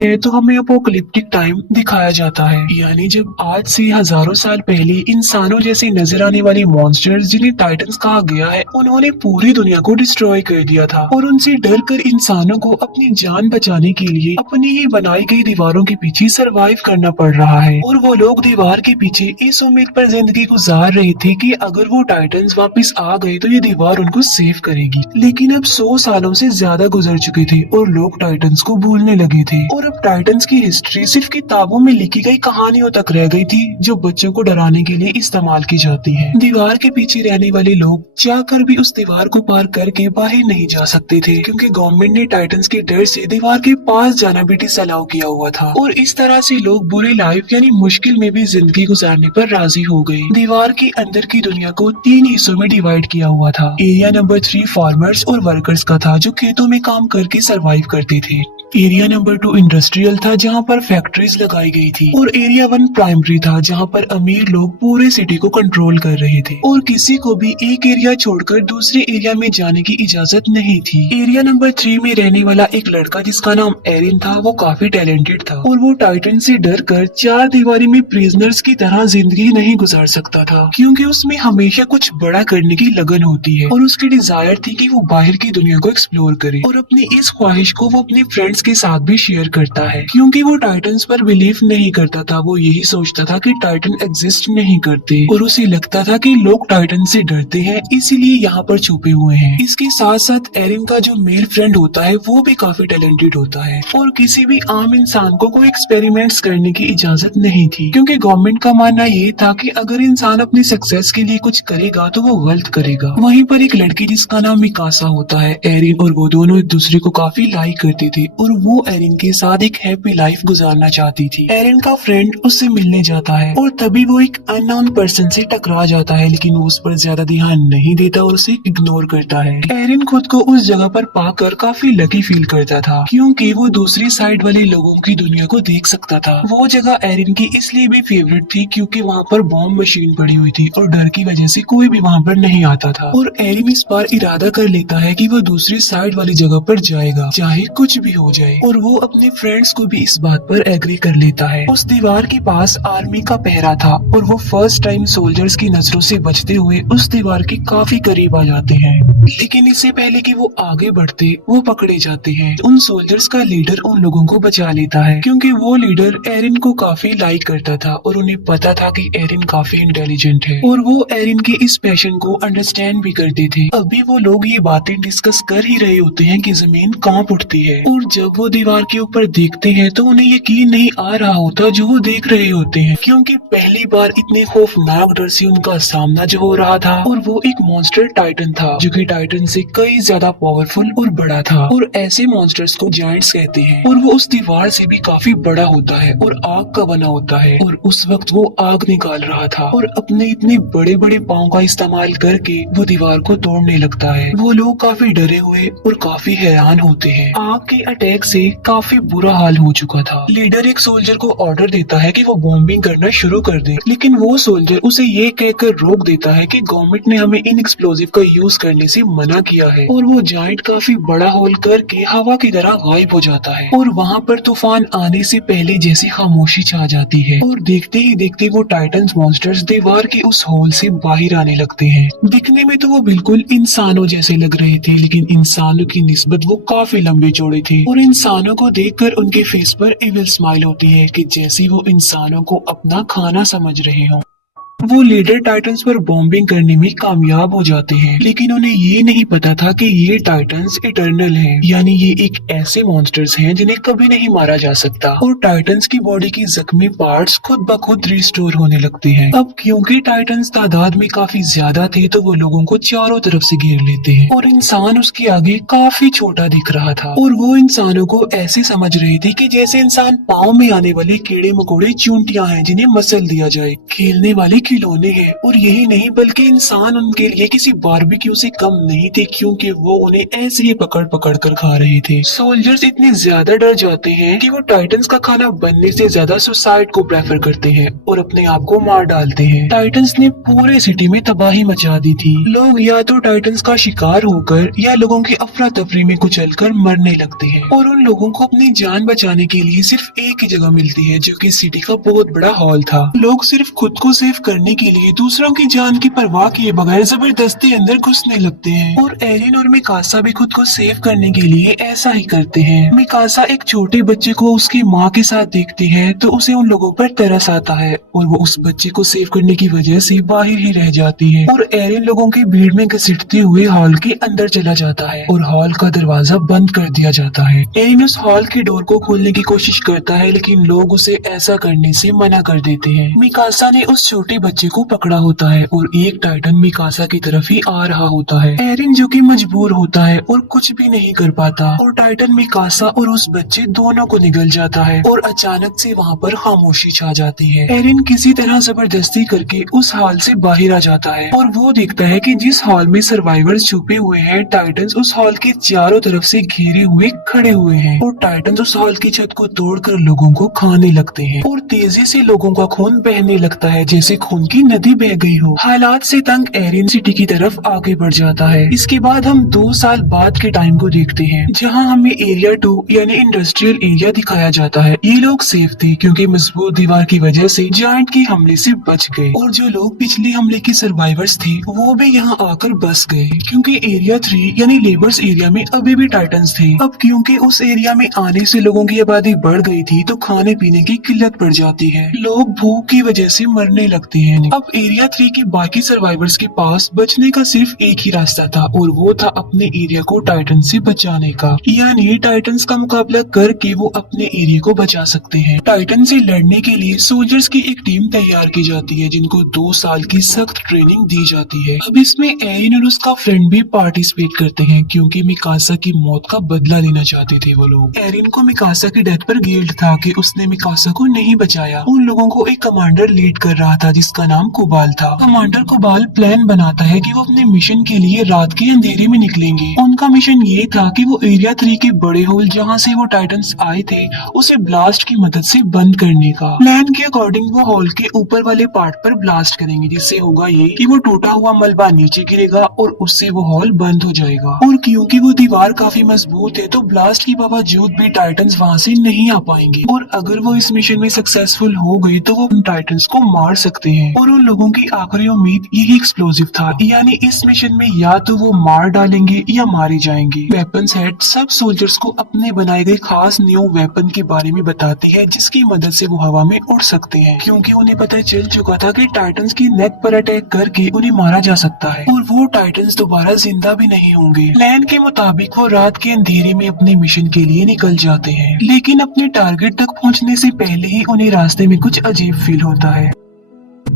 तो हमें apocalyptic time दिखाया जाता है, यानी जब आज से हजारों साल पहले इंसानों जैसे नजर आने वाले मॉन्स्टर्स जिन्हें टाइटन्स कहा गया है, उन्होंने पूरी दुनिया को डिस्ट्रॉय कर दिया था और उनसे डर कर इंसानों को अपनी जान बचाने के लिए अपनी ही बनाई गई दीवारों के पीछे सरवाइव करना पड़ रहा है। और वो लोग दीवार के पीछे इस उम्मीद पर जिंदगी गुजार रहे थे कि अगर वो टाइटन्स वापस आ गए तो ये दीवार उनको सेव करेगी। लेकिन अब 100 सालों से ज्यादा गुजर चुके थे और लोग टाइटन्स को भूलने लगे थे और अब टाइटन्स की हिस्ट्री सिर्फ किताबों में लिखी गई कहानियों तक रह गई थी, जो बच्चों को डराने के लिए इस्तेमाल की जाती है। दीवार के पीछे रहने वाले लोग चाहकर भी उस दीवार को पार करके बाहर नहीं जा सकते थे, क्योंकि गवर्नमेंट ने टाइटन्स के डर से दीवार के पास जाना भी डिसअलाउ किया हुआ था। और इस तरह से लोग बुरी लाइफ यानी मुश्किल में भी जिंदगी गुजारने पर राजी हो गए। दीवार के अंदर की दुनिया को 3 हिस्सों में डिवाइड किया हुआ था। एरिया नंबर 3 फार्मर्स और वर्कर्स का था, जो खेतों में काम करके सरवाइव करते थे। एरिया नंबर 2 इंडस्ट्रियल था, जहाँ पर फैक्ट्रीज लगाई गई थी। और एरिया 1 प्राइमरी था, जहाँ पर अमीर लोग पूरे सिटी को कंट्रोल कर रहे थे और किसी को भी एक एरिया छोड़कर दूसरे एरिया में जाने की इजाजत नहीं थी। एरिया नंबर 3 में रहने वाला एक लड़का जिसका नाम एरिन था, वो काफी टैलेंटेड था और वो टाइटन से डर कर 4 दीवारी में प्रिजनर्स की तरह जिंदगी नहीं गुजार सकता था, क्योंकि उसमें हमेशा कुछ बड़ा करने की लगन होती है और उसकी डिजायर थी कि वो बाहर की दुनिया को एक्सप्लोर करे। और अपनी इस ख्वाहिश को वो अपने फ्रेंड्स के साथ भी शेयर करता है, क्योंकि वो टाइटन्स पर बिलीव नहीं करता था। वो यही सोचता था कि टाइटन एग्जिस्ट नहीं करते और उसे लगता था कि लोग टाइटन से डरते हैं, इसीलिए यहाँ पर छुपे हुए हैं। इसके साथ साथ एरिन का जो मेल फ्रेंड होता है वो भी काफी टैलेंटेड होता है और किसी भी आम इंसान को कोई एक्सपेरिमेंट्स करने की इजाजत नहीं थी, क्योंकि गवर्नमेंट का मानना ये था कि अगर इंसान अपनी सक्सेस के लिए कुछ करेगा तो वो गलत करेगा। वहीं पर एक लड़की जिसका नाम मिकासा होता है, एरिन और वो दोनों एक दूसरे को काफी लाइक करते थे और वो एरिन के साथ एक हैप्पी लाइफ गुजारना चाहती थी। एरिन का फ्रेंड उससे मिलने जाता है और तभी वो एक अननोन पर्सन से टकरा जाता है, लेकिन वो उस पर ज्यादा ध्यान नहीं देता और उसे इग्नोर करता है। एरिन खुद को उस जगह पर पाकर काफी लकी फील करता था, क्योंकि वो दूसरी साइड वाले लोगों की दुनिया को देख सकता था। वो जगह एरिन की इसलिए भी फेवरेट थी क्योंकि वहाँ पर बॉम्ब मशीन पड़ी हुई थी और डर की वजह से कोई भी वहाँ पर नहीं आता था। और एरिन इस बार इरादा कर लेता है कि वो दूसरी साइड वाली जगह पर जाएगा, चाहे कुछ भी हो जाए। और वो अपने फ्रेंड्स को भी इस बात पर एग्री कर लेता है। उस दीवार के पास आर्मी का पहरा था और वो फर्स्ट टाइम सोल्जर्स की नजरों से बचते हुए उस दीवार के काफी करीब आ जाते हैं। लेकिन इससे पहले कि वो आगे बढ़ते, वो पकड़े जाते हैं। उन सोल्जर्स का लीडर उन लोगों को बचा लेता है, क्योंकि वो लीडर एरिन को काफी लाइक करता था और उन्हें पता था कि एरिन काफी इंटेलिजेंट है और वो एरिन के इस पैशन को अंडरस्टैंड भी करते थे। अभी वो लोग ये बातें डिस्कस कर ही रहे होते हैं कि जमीन कांप उठती है और जब वो दीवार के ऊपर देखते हैं तो उन्हें यकीन नहीं आ रहा होता जो वो देख रहे होते हैं, क्योंकि पहली बार इतने खौफनाक डर से उनका सामना जो हो रहा था और वो एक मॉन्स्टर टाइटन था, जो कि टाइटन से कई ज्यादा पावरफुल और बड़ा था। और ऐसे मॉन्स्टर्स को जायंट्स कहते हैं और वो उस दीवार से भी काफी बड़ा होता है और आग का बना होता है। और उस वक्त वो आग निकाल रहा था और अपने इतने बड़े बड़े पाँव का इस्तेमाल करके वो दीवार को तोड़ने लगता है। वो लोग काफी डरे हुए और काफी हैरान होते हैं। आग के अटैक से काफी बुरा हाल हो चुका था। लीडर एक सोल्जर को ऑर्डर देता है कि वो बॉम्बिंग करना शुरू कर दे, लेकिन वो सोल्जर उसे ये कहकर रोक देता है कि गवर्नमेंट ने हमें इन एक्सप्लोजिव का यूज करने से मना किया है। और वो जायंट काफी बड़ा होल करके हवा की तरह गायब हो जाता है और वहाँ पर तूफान आने से पहले जैसी खामोशी छा जाती है और देखते ही देखते वो टाइटन्स मॉन्स्टर्स दीवार के उस होल से बाहर आने लगते हैं। दिखने में तो वो बिल्कुल इंसानों जैसे लग रहे थे, लेकिन इंसानों की निस्बत वो काफी लंबे चौड़े थे और इंसानों को देखकर उनके फेस पर इविल स्माइल होती है कि जैसे वो इंसानों को अपना खाना समझ रहे हों। वो लीडर टाइटन्स पर बॉम्बिंग करने में कामयाब हो जाते हैं, लेकिन उन्हें ये नहीं पता था कि ये टाइटन्स इटर्नल हैं, यानी ये एक ऐसे मॉन्स्टर्स हैं जिन्हें कभी नहीं मारा जा सकता। और टाइटन्स की बॉडी की जख्मी पार्ट्स खुद ब खुद रिस्टोर होने लगते हैं। अब क्योंकि टाइटन्स तादाद में काफी ज्यादा थे तो वो लोगों को चारों तरफ से घेर लेते हैं और इंसान उसके आगे काफी छोटा दिख रहा था। और वो इंसानों को ऐसे समझ रहे थे कि जैसे इंसान पाँव में आने वाले कीड़े मकोड़े चूंटियां हैं जिन्हें मसल दिया जाए, खेलने वाले खिलौने हैं और यही नहीं बल्कि इंसान उनके लिए किसी बारबेक्यू से कम नहीं थे, क्योंकि वो उन्हें ऐसे ही पकड़ पकड़ कर खा रहे थे। सोल्जर्स इतने ज्यादा डर जाते हैं कि वो टाइटन्स का खाना बनने से ज्यादा सुसाइड को प्रेफर करते हैं और अपने आप को मार डालते हैं। टाइटन्स ने पूरे सिटी में तबाही मचा दी थी। लोग या तो टाइटन्स का शिकार होकर या लोगों की अफरा तफरी में कुचलकर मरने लगते हैं और उन लोगों को अपनी जान बचाने के लिए सिर्फ एक ही जगह मिलती है, जो कि सिटी का बहुत बड़ा हॉल था। लोग सिर्फ खुद को सेव करने के लिए दूसरों की जान की परवाह किए बगैर जबरदस्ती अंदर घुसने लगते हैं और एरिन और मिकासा भी खुद को सेव करने के लिए ऐसा ही करते हैं। मिकासा एक छोटे बच्चे को उसकी माँ के साथ देखती है तो उसे उन लोगों पर तरस आता है और वो उस बच्चे को सेव करने की वजह से बाहर ही रह जाती है और एरिन लोगों की भीड़ में घसीटते हुए हॉल के अंदर चला जाता है और हॉल का दरवाजा बंद कर दिया जाता है। एरिन उस हॉल की डोर को खोलने की कोशिश करता है, लेकिन लोग उसे ऐसा करने से मना कर देते हैं। मिकासा ने उस छोटे बच्चे को पकड़ा होता है और एक टाइटन मिकासा की तरफ ही आ रहा होता है। एरिन जो कि मजबूर होता है और कुछ भी नहीं कर पाता और टाइटन मिकासा और उस बच्चे दोनों को निगल जाता है और अचानक से वहाँ पर खामोशी छा जाती है। एरिन किसी तरह जबरदस्ती करके उस हॉल से बाहर आ जाता है और वो देखता है कि जिस हॉल में सर्वाइवर्स छुपे हुए हैं, टाइटन्स उस हॉल के चारों तरफ से घेरे हुए खड़े हुए हैं और टाइटन्स उस हॉल की छत को तोड़कर लोगों को खाने लगते हैं और तेजी से लोगों का खून बहने लगता है जैसे खून की नदी बह गई हो। हालात से तंग एरिन सिटी की तरफ आगे बढ़ जाता है। इसके बाद हम 2 साल बाद के टाइम को देखते हैं, जहाँ हमें एरिया 2 यानी इंडस्ट्रियल एरिया दिखाया जाता है। ये लोग सेफ थे क्योंकि मजबूत दीवार की वजह से जायंट के हमले से बच गए और जो लोग पिछले हमले के सर्वाइवर्स थे वो भी यहाँ आकर बस गए, क्योंकि एरिया 3 यानी लेबर्स एरिया में अभी भी टाइटन्स थे। अब क्योंकि उस एरिया में आने से लोगों की आबादी बढ़ गई थी तो खाने पीने की किल्लत पड़ जाती है, लोग भूख की वजह से मरने लगते हैं। अब एरिया 3 के बाकी सर्वाइवर्स के पास बचने का सिर्फ एक ही रास्ता था और वो था अपने एरिया को टाइटन से बचाने का, यानी टाइटन्स का मुकाबला करके वो अपने एरिया को बचा सकते हैं। टाइटन से लड़ने के लिए सोल्जर्स की एक टीम तैयार की जाती है जिनको 2 साल की सख्त ट्रेनिंग दी जाती है। अब इसमें एरिन और उसका फ्रेंड भी पार्टिसिपेट करते हैं क्योंकि मिकासा की मौत का बदला लेना चाहते थे वो लोग। एरिन को मिकासा की डेथ पर गिल्ट था कि उसने मिकासा को नहीं बचाया। उन लोगों को एक कमांडर लीड कर रहा था जिसका नाम कुबाल था। कमांडर कुबाल प्लान बनाता है कि वो अपने मिशन के लिए रात के अंधेरे में निकलेंगे। उनका मिशन ये था कि वो एरिया 3 के बड़े होल जहाँ से वो टाइटन्स आए थे उसे ब्लास्ट की मदद से बंद करने का। प्लान के अकॉर्डिंग वो हॉल के ऊपर वाले पार्ट पर ब्लास्ट करेंगे, जिससे होगा ये कि वो टूटा हुआ मलबा नीचे गिरेगा और उससे वो हॉल बंद हो जाएगा। और क्योंकि वो दीवार काफी मजबूत है तो ब्लास्ट के बावजूद भी टाइटन्स वहाँ से नहीं आ पाएंगे और अगर वो इस मिशन में सक्सेसफुल हो गए तो वो उन टाइटन्स को मार सकते हैं। और उन लोगों की आखिरी उम्मीद यही एक्सप्लोजिव था, यानी इस मिशन में या तो वो मार डालेंगे या मारे जाएंगे। वेपन्स हेड सब सोल्जर्स को अपने बनाए गए खास न्यू वेपन के बारे में बताती है जिसकी मदद से वो हवा में उड़ सकते हैं, क्योंकि उन्हें पता चल चुका था कि टाइटन्स की नेक पर अटैक करके उन्हें मारा जा सकता है और वो टाइटन्स दोबारा जिंदा भी नहीं होंगे। प्लान के मुताबिक वो रात के अंधेरे में अपने मिशन के लिए निकल जाते हैं, लेकिन अपने टारगेट तक पहुंचने से पहले ही उन्हें रास्ते में कुछ अजीब फील होता है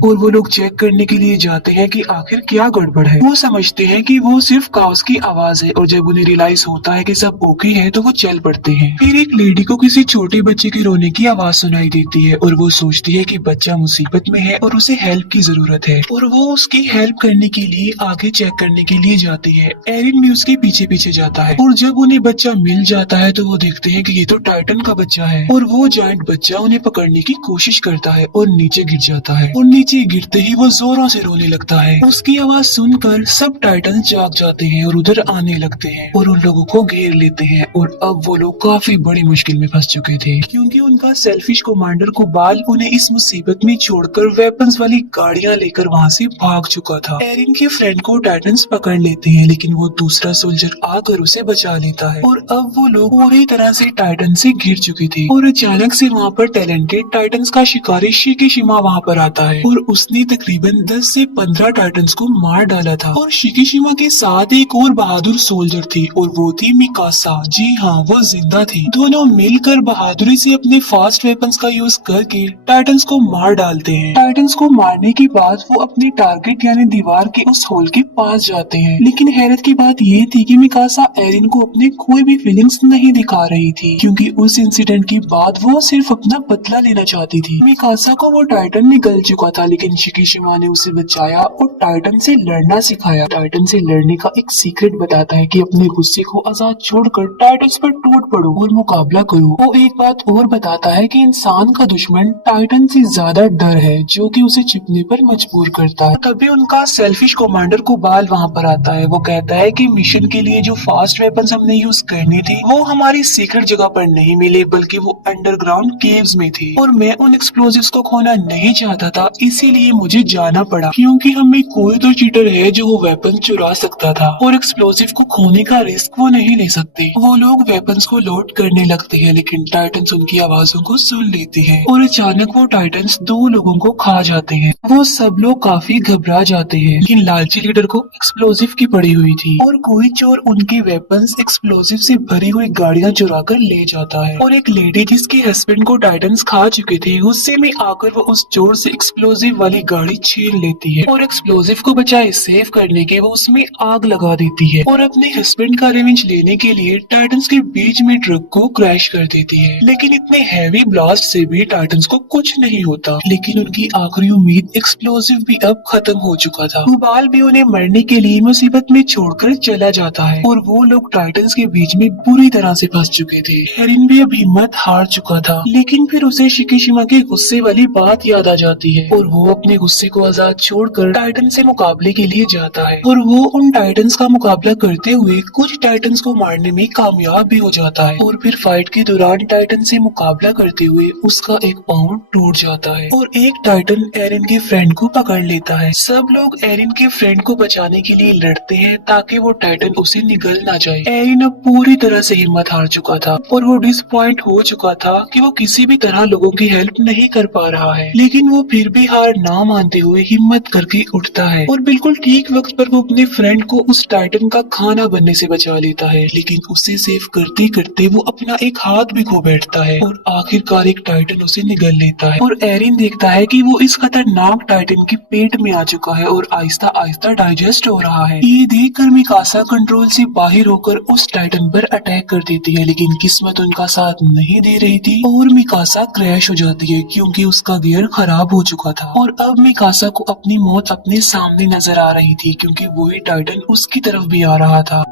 और वो लोग चेक करने के लिए जाते हैं कि आखिर क्या गड़बड़ है। वो समझते हैं कि वो सिर्फ काओस की आवाज है और जब उन्हें रियलाइज होता है कि सब ओके है तो वो चल पड़ते हैं। फिर एक लेडी को किसी छोटे बच्चे के रोने की आवाज सुनाई देती है और वो सोचती है कि बच्चा मुसीबत में है और उसे हेल्प की जरूरत है और वो उसकी हेल्प करने के लिए आगे चेक करने के लिए जाती है। एरिन भी उसके पीछे पीछे जाता है और जब उन्हें बच्चा मिल जाता है तो वो देखते हैं कि ये तो टाइटन का बच्चा है और वो जायंट बच्चा उन्हें पकड़ने की कोशिश करता है और नीचे गिर जाता है और नीचे गिरते ही वो जोरों से रोने लगता है। उसकी आवाज सुनकर सब टाइटन्स जाग जाते हैं और उधर आने लगते हैं और उन लोगों को घेर लेते हैं और अब वो लोग काफी बड़ी मुश्किल में फंस चुके थे क्योंकि उनका सेल्फिश कमांडर कुबाल उन्हें इस मुसीबत में छोड़कर वेपन्स वाली गाड़ियां लेकर वहाँ से भाग चुका था। एरिन के फ्रेंड को टाइटन्स पकड़ लेते हैं लेकिन वो दूसरा सोल्जर आकर उसे बचा लेता है और अब वो लोग पूरी तरह से टाइटन से घिर चुके थे और अचानक से वहाँ पर टैलेंटेड टाइटन्स का शिकारी शिकीशिमा वहाँ पर आता है और उसने तकरीबन 10 से 15 टाइटन्स को मार डाला था और शिकीशिमा के साथ एक और बहादुर सोल्जर थी और वो थी मिकासा। जी हाँ, वो जिंदा थी। दोनों मिलकर बहादुरी से अपने फास्ट वेपन्स का यूज करके टाइटन्स को मार डालते हैं। टाइटन्स को मारने के बाद वो अपने टारगेट यानी दीवार के उस होल के पास जाते हैं, लेकिन हैरत की बात ये थी कि मिकासा एरिन को अपने कोई भी फीलिंग्स नहीं दिखा रही थी क्योंकि उस इंसिडेंट के बाद वो सिर्फ अपना बदला लेना चाहती थी। मिकासा को वो टाइटन निगल चुका था लेकिन शिकीशिमा ने उसे बचाया और टाइटन से लड़ना सिखाया। टाइटन से लड़ने का एक सीक्रेट बताता है कि अपने गुस्से को आजाद छोड़कर टाइटन्स पर टूट पड़ो और मुकाबला करो। वो एक बात और बताता है कि इंसान का दुश्मन टाइटन से ज्यादा डर है, जो कि उसे छिपने पर मजबूर करता है। तभी उनका सेल्फिश कमांडर कुबाल वहाँ पर आता है। वो कहता है कि मिशन के लिए जो फास्ट वेपन्स हमने यूज करनी थी वो हमारी सीक्रेट जगह पर नहीं मिले, बल्कि वो अंडरग्राउंड केव्स में थी और मैं उन एक्सप्लोजिव्स को खोना नहीं चाहता था, इसीलिए मुझे जाना पड़ा, क्योंकि हमें कोई तो चीटर है जो वो वेपन चुरा सकता था और एक्सप्लोजिव को खोने का रिस्क वो नहीं ले सकते। वो लोग वेपन्स को लोड करने लगते हैं, लेकिन टाइटन्स उनकी आवाजों को सुन लेते हैं और अचानक वो टाइटन्स दो लोगों को खा जाते हैं। वो सब लोग काफी घबरा जाते हैं, लेकिन लालची लीडर को एक्सप्लोजिव की पड़ी हुई थी और कोई चोर उनके वेपन्स एक्सप्लोजिव से भरी हुई गाड़ियां चुरा कर ले जाता है। और एक लेडी जिसके हस्बैंड को टाइटन्स खा चुके थे, गुस्से में आकर वो उस चोर से एक्सप्लोजिव वाली गाड़ी छीन लेती है और एक्सप्लोजिव को बचाए सेव करने के वो उसमें आग लगा देती है और अपने हस्बैंड का रिवेंज लेने के लिए टाइटन्स के बीच में ट्रक को क्रैश कर देती है। लेकिन इतने हैवी ब्लास्ट से भी टाइटन्स को कुछ नहीं होता, लेकिन उनकी आखिरी उम्मीद एक्सप्लोजिव भी अब खत्म हो चुका था। कुबाल भी उन्हें मरने के लिए मुसीबत में छोड़कर चला जाता है और वो लोग टाइटन्स के बीच में बुरी तरह से फंस चुके थे। एरिन भी अब हिम्मत हार चुका था, लेकिन फिर उसे शिकीशिमा के गुस्से वाली बात याद आ जाती है और वो अपने गुस्से को आजाद छोड़कर टाइटन से मुकाबले के लिए जाता है और वो उन टाइटन्स का मुकाबला करते हुए कुछ टाइटन्स को मारने में कामयाब भी हो जाता है। और फिर फाइट के दौरान टाइटन से मुकाबला करते हुए उसका एक पाँव टूट जाता है और एक टाइटन एरिन के फ्रेंड को पकड़ लेता है। सब लोग एरिन के फ्रेंड को बचाने के लिए लड़ते हैं ताकि वो टाइटन उसे निगल ना जाए। एरिन अब पूरी तरह से हिम्मत हार चुका था और वो डिसअपॉइंट हो चुका था कि वो किसी भी तरह लोगों की हेल्प नहीं कर पा रहा है, लेकिन वो फिर भी हार ना मानते हुए हिम्मत करके उठता है और बिल्कुल ठीक वक्त पर वो अपने फ्रेंड को उस टाइटन का खाना बनने से बचा लेता है। लेकिन उसे सेव करते करते वो अपना एक हाथ भी खो बैठता है और आखिरकार एक टाइटन उसे निगल लेता है और एरिन देखता है कि वो इस खतरनाक टाइटन के पेट में आ चुका है और आहिस्ता आहिस्ता डाइजेस्ट हो रहा है। ये देखकर मिकासा कंट्रोल से बाहर होकर उस टाइटन पर अटैक कर देती है, लेकिन किस्मत उनका साथ नहीं दे रही थी और मिकासा क्रैश हो जाती है क्योंकि उसका गियर खराब हो चुका था। और अब मिकासा को अपनी मौत अपने सामने नजर आ रही थी क्योंकि वही टाइटन उसकी तरफ भी आ रहा था।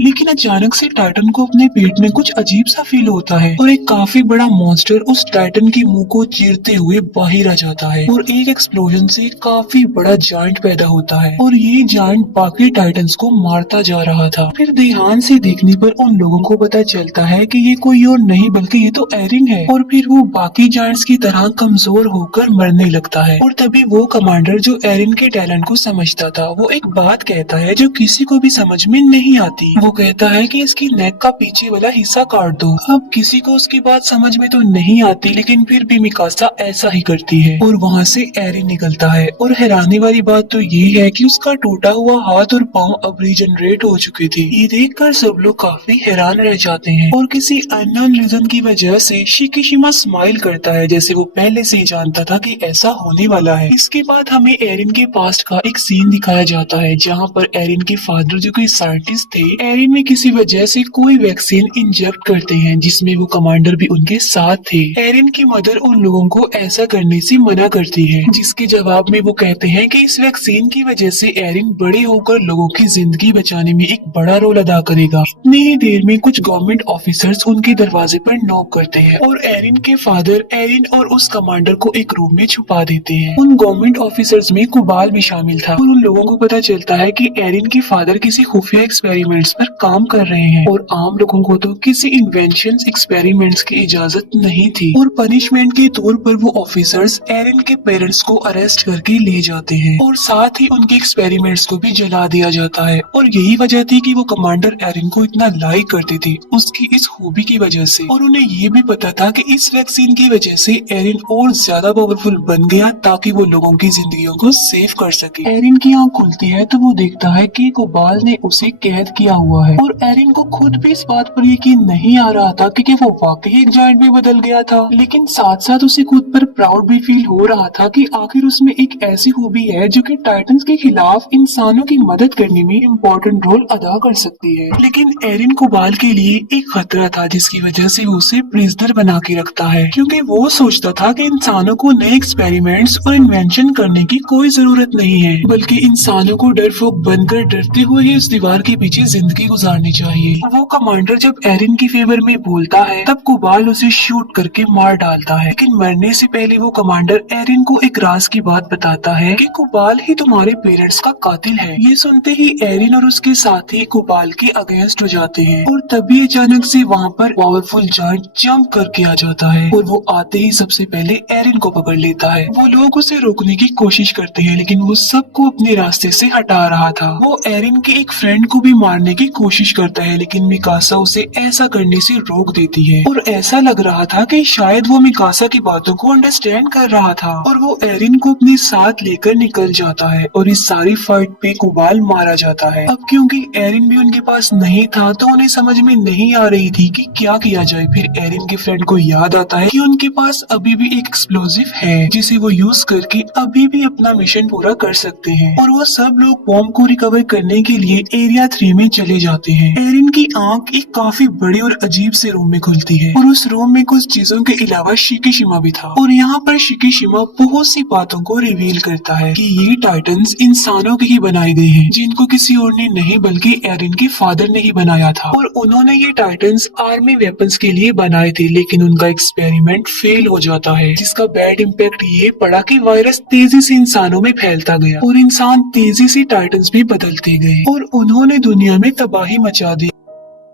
लेकिन अचानक से टाइटन को अपने पेट में कुछ अजीब सा फील होता है और एक काफी बड़ा मॉन्स्टर उस टाइटन के मुंह को चीरते हुए बाहर आ जाता है और एक एक्सप्लोजन से काफी बड़ा जायंट पैदा होता है और ये जायंट बाकी टाइटन्स को मारता जा रहा था। फिर ध्यान से देखने पर उन लोगों को पता चलता है कि ये कोई और नहीं बल्कि ये तो एरिन है और फिर वो बाकी जायंट्स की तरह कमजोर होकर मरने लगता है। और तभी वो कमांडर जो एरिन के टैलेंट को समझता था वो एक बात कहता है जो किसी को भी समझ में नहीं आती। वो कहता है कि इसकी नेक का पीछे वाला हिस्सा काट दो। अब किसी को उसकी बात समझ में तो नहीं आती, लेकिन फिर भी मिकासा ऐसा ही करती है और वहाँ से एरिन निकलता है। और हैरानी वाली बात तो ये है कि उसका टूटा हुआ हाथ और पाँव अब रीजनरेट हो चुके थे। ये देखकर सब लोग काफी हैरान रह जाते हैं और किसी अननोन रीजन की वजह से शिकीशिमा स्माइल करता है जैसे वो पहले से ही जानता था कि ऐसा होने वाला है। इसके बाद हमें एरिन के पास्ट का एक सीन दिखाया जाता है जहाँ पर एरिन के फादर जो कि साइंटिस्ट थे, एरिन में किसी वजह से कोई वैक्सीन इंजेक्ट करते हैं जिसमें वो कमांडर भी उनके साथ थे। एरिन की मदर उन लोगों को ऐसा करने से मना करती है, जिसके जवाब में वो कहते हैं कि इस वैक्सीन की वजह से एरिन बड़े होकर लोगों की जिंदगी बचाने में एक बड़ा रोल अदा करेगा। इतनी ही देर में कुछ गवर्नमेंट ऑफिसर्स उनके दरवाजे पर नॉक करते हैं और एरिन के फादर एरिन और उस कमांडर को एक रूम में छुपा देते हैं। उन गवर्नमेंट ऑफिसर्स में कुबाल भी शामिल था और उन लोगों को पता चलता है कि एरिन के फादर किसी खुफिया एक्सपेरिमेंट्स पर काम कर रहे हैं और आम लोगों को तो किसी इन्वेंशन एक्सपेरिमेंट्स की इजाजत नहीं थी। और पनिशमेंट के तौर पर वो ऑफिसर्स एरिन के पेरेंट्स को अरेस्ट करके ले जाते हैं और साथ ही उनके एक्सपेरिमेंट्स को भी जला दिया जाता है। और यही वजह थी कि वो कमांडर एरिन को इतना लाइक करती थी उसकी इस खूबी की वजह से। और उन्हें ये भी पता था कि इस वैक्सीन की वजह से एरिन और ज्यादा पावरफुल बन गया ताकि वो लोगों की जिंदगियों को सेव कर सके। एरिन की आँख खुलती है तो वो देखता है कि कुबाल ने उसे कैद किया हुआ है और एरिन को खुद भी इस बात पर यकीन नहीं आ रहा था कि वो वाकई एक जायंट में बदल गया था। लेकिन साथ साथ उसे खुद पर प्राउड भी फील हो रहा था कि आखिर उसमें एक ऐसी खूबी है जो कि टाइटंस के खिलाफ इंसानों की मदद करने में इम्पोर्टेंट रोल अदा कर सकती है। लेकिन एरिन कुबाल के लिए एक खतरा था जिसकी वजह से वो उसे प्रिजनर बना के रखता है, क्योंकि वो सोचता था कि इंसानों को नए एक्सपेरिमेंट्स और इन्वेंशन करने की कोई जरूरत नहीं है, बल्कि इंसानों को डरपोक बनकर डरते हुए ही उस दीवार के पीछे जिंदगी गुजारनी चाहिए। वो कमांडर जब एरिन की फेवर में बोलता है तब कुबाल उसे शूट करके मार डालता है, लेकिन मरने से पहले वो कमांडर एरिन को एक राज की बात बताता है कि कुबाल ही तुम्हारे पेरेंट्स का कातिल है। ये सुनते ही एरिन और उसके साथी कुबाल के अगेंस्ट हो जाते हैं और तभी अचानक से वहाँ पर पावरफुल जायंट जंप करके आ जाता है और वो आते ही सबसे पहले एरिन को पकड़ लेता है। वो लोग उसे रोकने की कोशिश करते हैं लेकिन वो सबको अपने रास्ते से हटा रहा था। वो एरिन के एक फ्रेंड को भी मारने की कोशिश करता है लेकिन मिकासा उसे ऐसा करने से रोक देती है और ऐसा लग रहा था कि शायद वो मिकासा की बातों को अंडरस्टैंड कर रहा था और वो एरिन को अपने साथ लेकर निकल जाता है और इस सारी फाइट पे कुबाल मारा जाता है। अब क्योंकि एरिन भी उनके पास नहीं था तो उन्हें समझ में नहीं आ रही थी कि क्या किया जाए। फिर एरिन के फ्रेंड को याद आता है कि उनके पास अभी भी एक एक्सप्लोजिव है जिसे वो यूज करके अभी भी अपना मिशन पूरा कर सकते हैं और वो सब लोग बॉम्ब को रिकवर करने के लिए एरिया 3 में चले जाते हैं। एरिन की आंख एक काफी बड़ी और अजीब से रूम में खुलती है और उस रूम में कुछ चीजों के अलावा शिकिशिमा भी था और यहाँ पर शिकिशिमा बहुत सी बातों को रिवील करता है कि ये टाइटन्स इंसानों के ही बनाए गए हैं जिनको किसी और ने नहीं बल्कि एरिन के फादर ने ही बनाया था और उन्होंने ये टाइटन्स आर्मी वेपन्स के लिए बनाए थे, लेकिन उनका एक्सपेरिमेंट फेल हो जाता है जिसका बैड इम्पैक्ट ये पड़ा कि वायरस तेजी से इंसानों में फैलता गया और इंसान तेजी से टाइटन्स भी बदलते गए और उन्होंने दुनिया में तबाही मचा दी।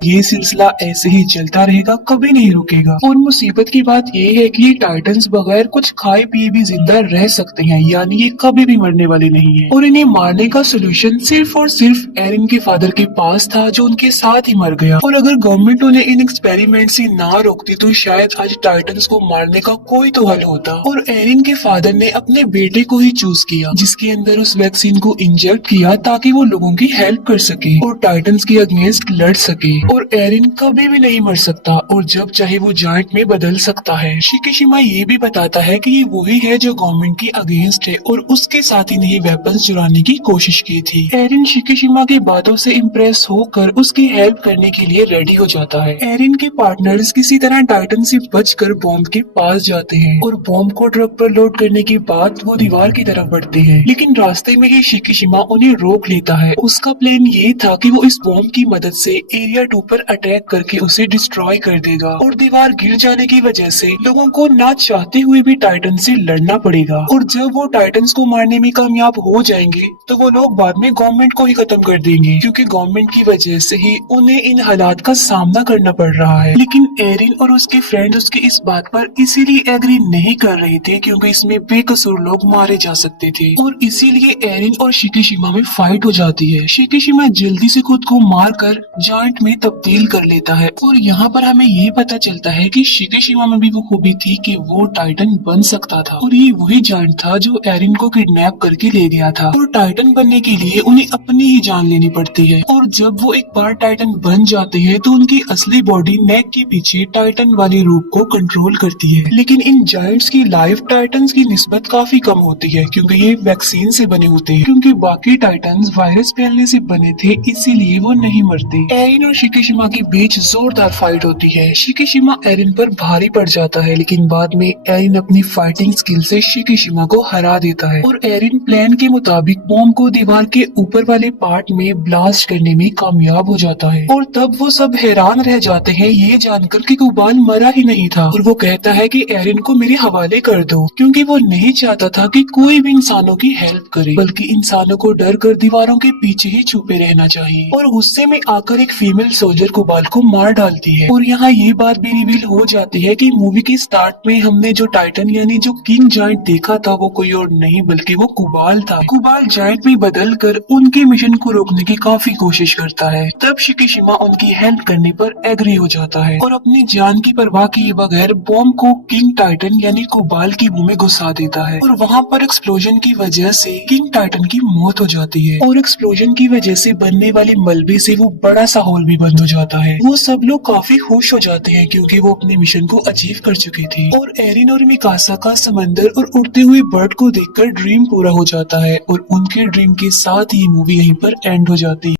ये सिलसिला ऐसे ही चलता रहेगा, कभी नहीं रुकेगा। और मुसीबत की बात ये है कि ये टाइटन्स बगैर कुछ खाए पिए भी जिंदा रह सकते हैं, यानी ये कभी भी मरने वाले नहीं है। और इन्हें मारने का सोल्यूशन सिर्फ और सिर्फ एरिन के फादर के पास था जो उनके साथ ही मर गया। और अगर गवर्नमेंट उन्हें इन एक्सपेरिमेंट से ना रोकती तो शायद आज टाइटन्स को मारने का कोई तो हल होता। और एरिन के फादर ने अपने बेटे को ही चूज किया जिसके अंदर उस वैक्सीन को इंजेक्ट किया ताकि वो लोगों की हेल्प कर सके और टाइटन्स के अगेंस्ट लड़ सके। और एरिन कभी भी नहीं मर सकता और जब चाहे वो जायंट में बदल सकता है। शिकिशिमा ये भी बताता है कि ये वही है जो गवर्नमेंट की अगेंस्ट है और उसके साथ ही नहीं वेपन्स चुराने की कोशिश की थी। एरिन शिकिशिमा की बातों से इम्प्रेस होकर उसकी हेल्प करने के लिए रेडी हो जाता है। एरिन के पार्टनर्स किसी तरह टाइटन से बचकर बॉम्ब के पास जाते हैं और बॉम्ब को ट्रक पर लोड करने के बाद वो दीवार की तरफ बढ़ते हैं, लेकिन रास्ते में ही शिकिशिमा उन्हें रोक लेता है। उसका प्लान ये था कि वो इस बॉम्ब की मदद से एरिया 2 पर अटैक करके उसे डिस्ट्रॉय कर देगा और दीवार गिर जाने की वजह से लोगों को ना चाहते हुए भी टाइटन से लड़ना पड़ेगा। और जब वो टाइटन्स को मारने में कामयाब हो जाएंगे तो वो लोग बाद में गवर्नमेंट को ही खत्म कर देंगे, क्योंकि गवर्नमेंट की वजह से ही उन्हें इन हालात का सामना करना पड़ रहा है। लेकिन एरिन और उसके फ्रेंड उसकी इस बात पर इसीलिए एग्री नहीं कर रहे थे क्योंकि इसमें बेकसूर लोग मारे जा सकते थे और इसीलिए एरिन और शिकिशिमा में फाइट हो जाती है। शिकिशिमा जल्दी से खुद को मारकर जायंट में तब्दील कर लेता है और यहाँ पर हमें ये पता चलता है कि शिकिशिमा में भी वो खूबी थी कि वो टाइटन बन सकता था और ये वही जायंट था जो एरिन को किडनैप करके ले गया था। और टाइटन बनने के लिए उन्हें अपनी ही जान लेनी पड़ती है और जब वो एक बार टाइटन बन जाते हैं तो उनकी असली बॉडी नेक के पीछे टाइटन वाले रूप को कंट्रोल करती है। लेकिन इन जायंट्स की लाइफ टाइटन्स की निस्बत काफी कम होती है क्योंकि ये वैक्सीन से बने होते हैं, क्योंकि बाकी टाइटन्स वायरस फैलने से बने थे इसीलिए वो नहीं मरते। एरिन और शिकिशिमा के बीच जोरदार फाइट होती है। शिकिशिमा एरिन पर भारी पड़ जाता है लेकिन बाद में एरिन अपनी फाइटिंग स्किल से शिकिशिमा को हरा देता है और एरिन प्लान के मुताबिक बॉम्ब को दीवार के ऊपर वाले पार्ट में ब्लास्ट करने में कामयाब हो जाता है। और तब वो सब हैरान रह जाते हैं ये जानकर कि कुबाल मरा ही नहीं था और वो कहता है कि एरिन को मेरे हवाले कर दो, क्योंकि वो नहीं चाहता था कि कोई भी इंसानों की हेल्प करे, बल्कि इंसानों को डर कर दीवारों के पीछे ही छुपे रहना चाहिए। और गुस्से में आकर एक फीमेल सोल्जर कुबाल को मार डालती है। और यहाँ ये बात भी रिवील हो जाती है कि मूवी के स्टार्ट में हमने जो टाइटन यानी जो किंग जायंट देखा था वो कोई और नहीं बल्कि वो कुबाल था। कुबाल जायंट में बदल कर उनके मिशन को रोकने की काफी कोशिश करता है। तब शिकिशिमा उनकी हेल्प करने पर एग्री हो जाता है और अपनी जान की परवाह किए बगैर बॉम्ब को किंग टाइटन यानी कुबाल की मुंह में घुसा देता है और वहाँ पर एक्सप्लोजन की वजह से किंग टाइटन की मौत हो जाती है और एक्सप्लोजन की वजह से बनने वाले मलबे से वो बड़ा सा होल भी बन बंद हो जाता है। वो सब लोग काफी खुश हो जाते हैं क्योंकि वो अपने मिशन को अचीव कर चुके थे और एरिन और मिकासा का समंदर और उड़ते हुए बर्ड को देखकर ड्रीम पूरा हो जाता है और उनके ड्रीम के साथ ही मूवी यहीं पर एंड हो जाती है।